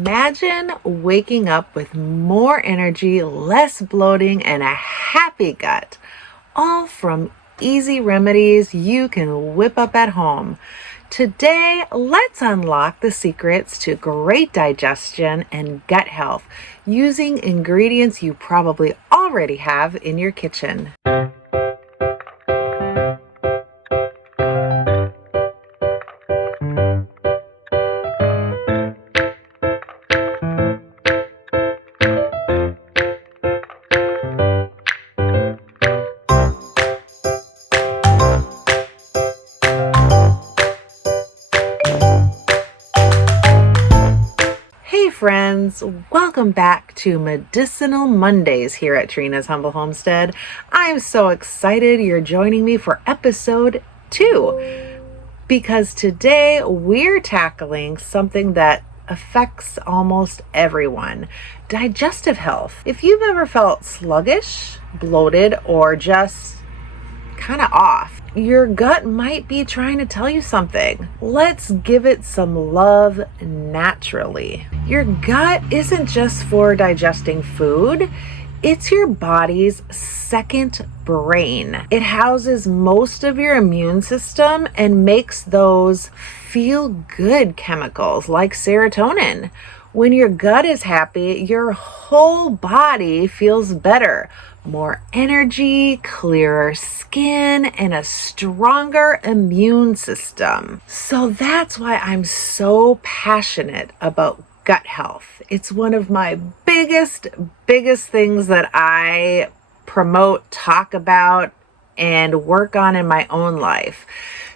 Imagine waking up with more energy, less bloating, and a happy gut, all from easy remedies you can whip up at home. Today, let's unlock the secrets to great digestion and gut health using ingredients you probably already have in your kitchen. Friends, welcome back to Medicinal Mondays here at Trina's Humble Homestead. I'm so excited you're joining me for episode 2 because today we're tackling something that affects almost everyone: digestive health. If you've ever felt sluggish, bloated, or just kind of off, your gut might be trying to tell you something. Let's give it some love naturally. Your gut isn't just for digesting food, it's your body's second brain. It houses most of your immune system and makes those feel-good chemicals like serotonin. When your gut is happy, your whole body feels better. More energy, clearer skin, and a stronger immune system. So that's why I'm so passionate about gut health. It's one of my biggest things that I promote, talk about, and work on in my own life.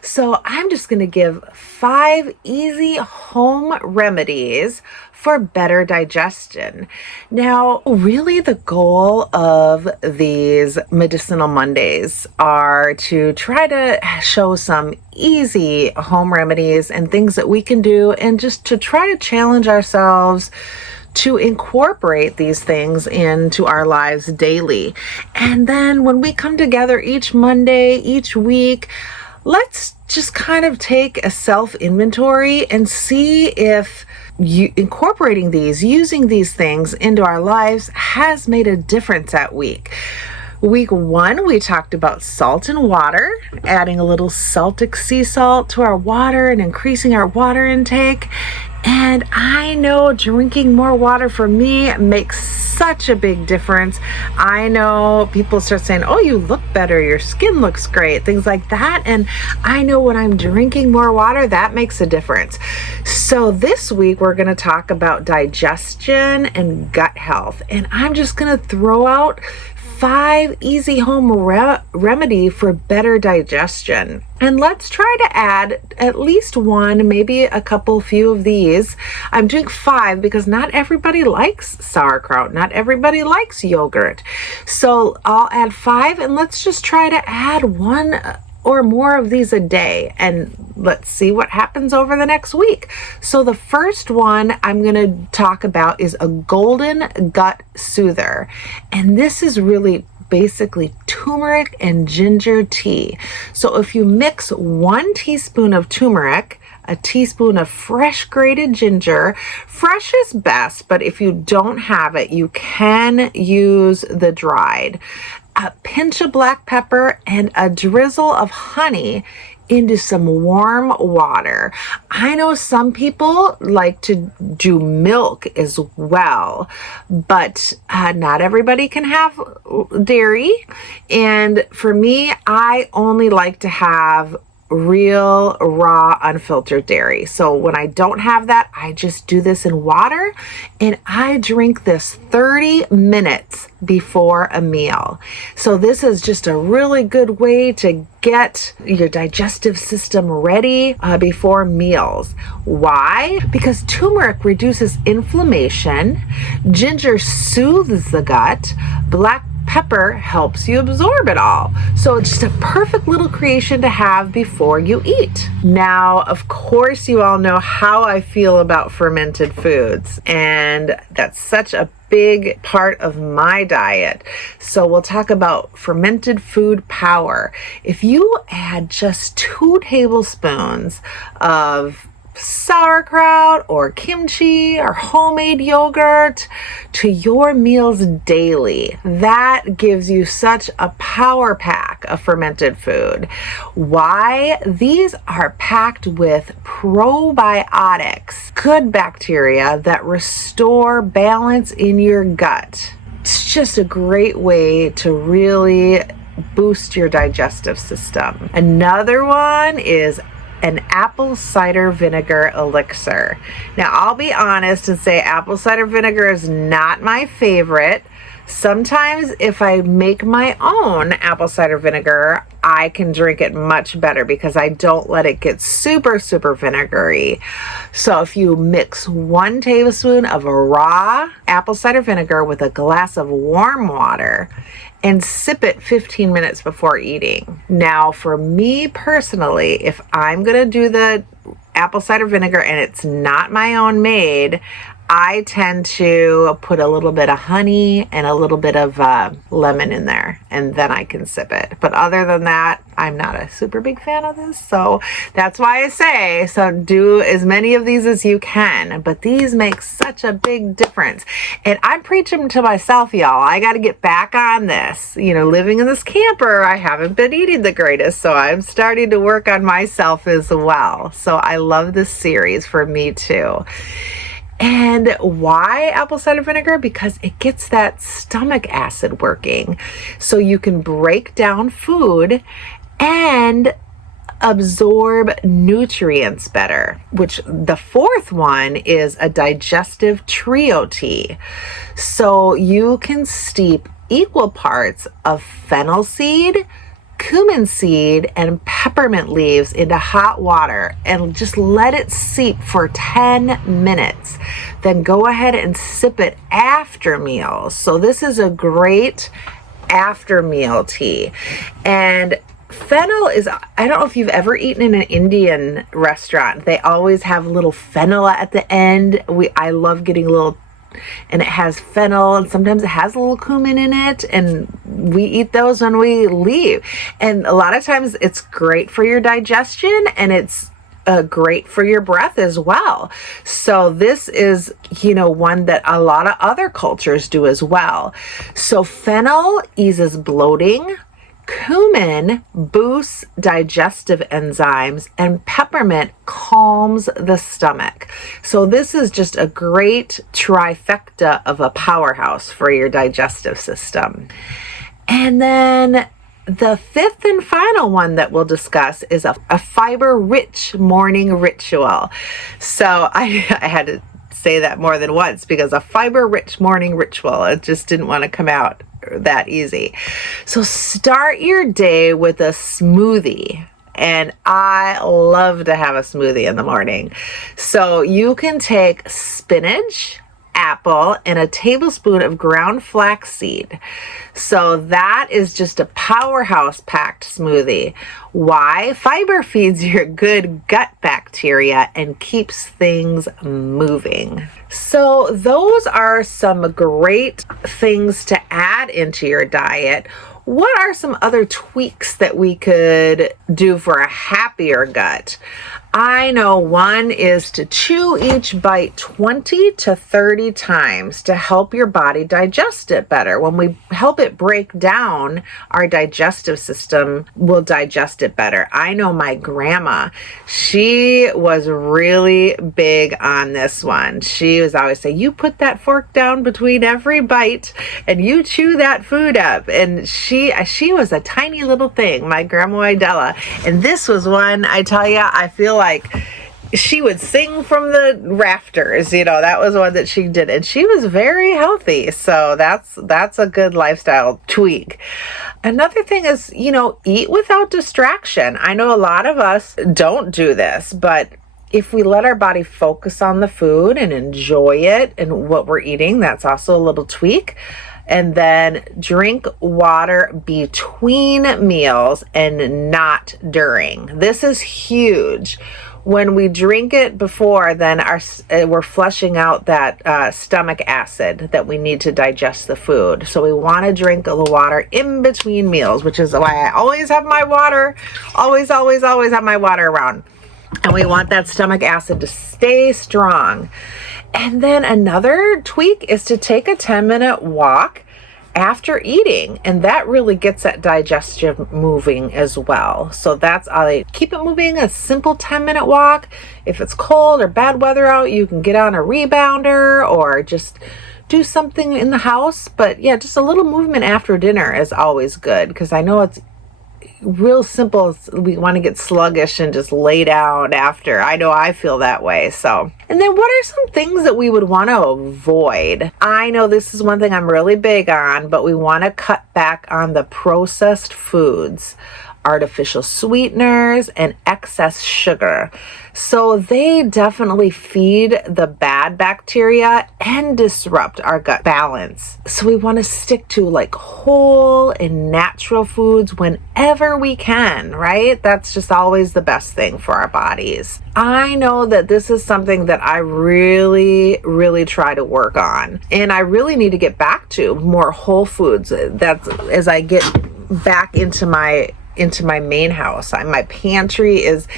So I'm just going to give 5 easy home remedies for better digestion. Now, really the goal of these Medicinal Mondays are to try to show some easy home remedies and things that we can do, and just to try to challenge ourselves to incorporate these things into our lives daily. And then when we come together each Monday, each week, let's just kind of take a self-inventory and see if incorporating these, using these things into our lives has made a difference that week. Week 1, we talked about salt and water, adding a little Celtic sea salt to our water and increasing our water intake. And I know drinking more water for me makes such a big difference. I know people start saying, oh, you look better, your skin looks great, things like that. And I know when I'm drinking more water, that makes a difference. So this week, we're going to talk about digestion and gut health. And I'm just going to throw out 5 easy home remedy for better digestion. And let's try to add at least 1, maybe a few of these. I'm doing 5 because not everybody likes sauerkraut. Not everybody likes yogurt. So I'll add 5, and let's just try to add 1 or more of these a day, and let's see what happens over the next week. So the first one I'm going to talk about is a golden gut soother, and this is really basically turmeric and ginger tea. So if you mix 1 teaspoon of turmeric, a teaspoon of fresh grated ginger. Fresh is best, but if you don't have it, you can use the dried. A pinch of black pepper and a drizzle of honey into some warm water. I know some people like to do milk as well, but not everybody can have dairy. And for me, I only like to have real, raw, unfiltered dairy. So when I don't have that, I just do this in water, and I drink this 30 minutes before a meal. So this is just a really good way to get your digestive system ready before meals. Why? Because turmeric reduces inflammation, ginger soothes the gut, black pepper helps you absorb it all. So it's just a perfect little creation to have before you eat. Now, of course, you all know how I feel about fermented foods, and that's such a big part of my diet. So we'll talk about fermented food power. If you add just 2 tablespoons of sauerkraut or kimchi or homemade yogurt to your meals daily. That gives you such a power pack of fermented food. Why? These are packed with probiotics, good bacteria that restore balance in your gut. It's just a great way to really boost your digestive system. Another one is an apple cider vinegar elixir. Now, I'll be honest and say apple cider vinegar is not my favorite. Sometimes if I make my own apple cider vinegar, I can drink it much better because I don't let it get super vinegary. So if you mix 1 tablespoon of a raw apple cider vinegar with a glass of warm water and sip it 15 minutes before eating. Now, for me personally, if I'm gonna do the apple cider vinegar and it's not my own made, I tend to put a little bit of honey and a little bit of lemon in there, and then I can sip it. But other than that, I'm not a super big fan of this. So that's why I say, so do as many of these as you can. But these make such a big difference. And I'm preaching to myself, y'all. I got to get back on this. You know, living in this camper, I haven't been eating the greatest. So I'm starting to work on myself as well. So I love this series for me too. And why apple cider vinegar? Because it gets that stomach acid working. So you can break down food and absorb nutrients better, which the fourth one is a digestive trio tea. So you can steep equal parts of fennel seed, cumin seed, and peppermint leaves into hot water and just let it seep for 10 minutes. Then go ahead and sip it after meals. So this is a great after meal tea. And fennel is, I don't know if you've ever eaten in an Indian restaurant. They always have little fennel at the end. I love getting a little, and it has fennel, and sometimes it has a little cumin in it, and we eat those when we leave. And a lot of times it's great for your digestion, and it's great for your breath as well. So this is, one that a lot of other cultures do as well. So fennel eases bloating, cumin boosts digestive enzymes, and peppermint calms the stomach. So this is just a great trifecta of a powerhouse for your digestive system. And then the fifth and final one that we'll discuss is a fiber-rich morning ritual. So I had to say that more than once because a fiber-rich morning ritual, it just didn't want to come out that easy. So start your day with a smoothie. And I love to have a smoothie in the morning. So you can take spinach, apple, and a tablespoon of ground flaxseed. So that is just a powerhouse packed smoothie. Why? Fiber feeds your good gut bacteria and keeps things moving. So those are some great things to add into your diet. What are some other tweaks that we could do for a happier gut? I know one is to chew each bite 20 to 30 times to help your body digest it better. When we help it break down, our digestive system will digest it better. I know my grandma, she was really big on this one. She was always saying, you put that fork down between every bite and you chew that food up. And she was a tiny little thing, my grandma Idella. And this was one, I tell you, I feel like she would sing from the rafters. That was one that she did, and she was very healthy. So that's a good lifestyle tweak. Another thing is, eat without distraction. I know a lot of us don't do this, but if we let our body focus on the food and enjoy it and what we're eating, that's also a little tweak. And then drink water between meals and not during. This is huge. When we drink it before, then we're flushing out that stomach acid that we need to digest the food. So we want to drink the water in between meals, which is why I always have my water, always have my water around. And we want that stomach acid to stay strong. And then another tweak is to take a 10-minute walk after eating, and that really gets that digestion moving as well. So that's keep it moving, a simple 10-minute walk. If it's cold or bad weather out, you can get on a rebounder or just do something in the house. But yeah, just a little movement after dinner is always good, because I know it's real simple. We want to get sluggish and just lay down after. I know I feel that way. So, and then what are some things that we would want to avoid? I know this is one thing I'm really big on, but we want to cut back on the processed foods, artificial sweeteners, and excess sugar. So they definitely feed the bad bacteria and disrupt our gut balance. So we want to stick to like whole and natural foods whenever we can, right? That's just always the best thing for our bodies. I know that this is something that I really, really try to work on. And I really need to get back to more whole foods. That's as I get back into my main house. My pantry is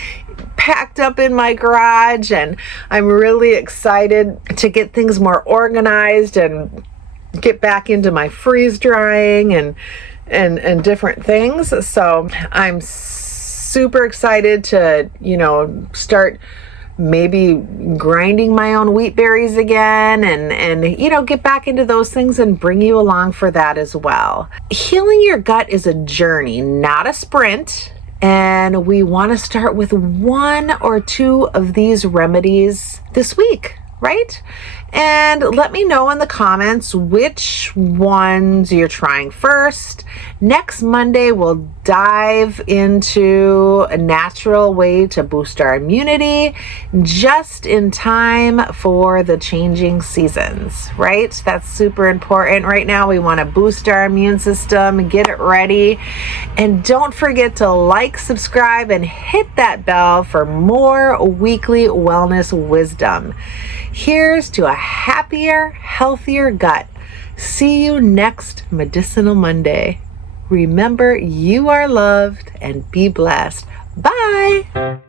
packed up in my garage, and I'm really excited to get things more organized and get back into my freeze drying and different things. So I'm super excited to, start maybe grinding my own wheat berries again and get back into those things and bring you along for that as well. Healing your gut is a journey, not a sprint. And we want to start with 1 or 2 of these remedies this week, right? And let me know in the comments which ones you're trying first. Next Monday, we'll dive into a natural way to boost our immunity just in time for the changing seasons, right? That's super important. Right now, we want to boost our immune system, get it ready. And don't forget to like, subscribe, and hit that bell for more weekly wellness wisdom. Here's to a happier, healthier gut. See you next Medicinal Monday. Remember, you are loved and be blessed. Bye.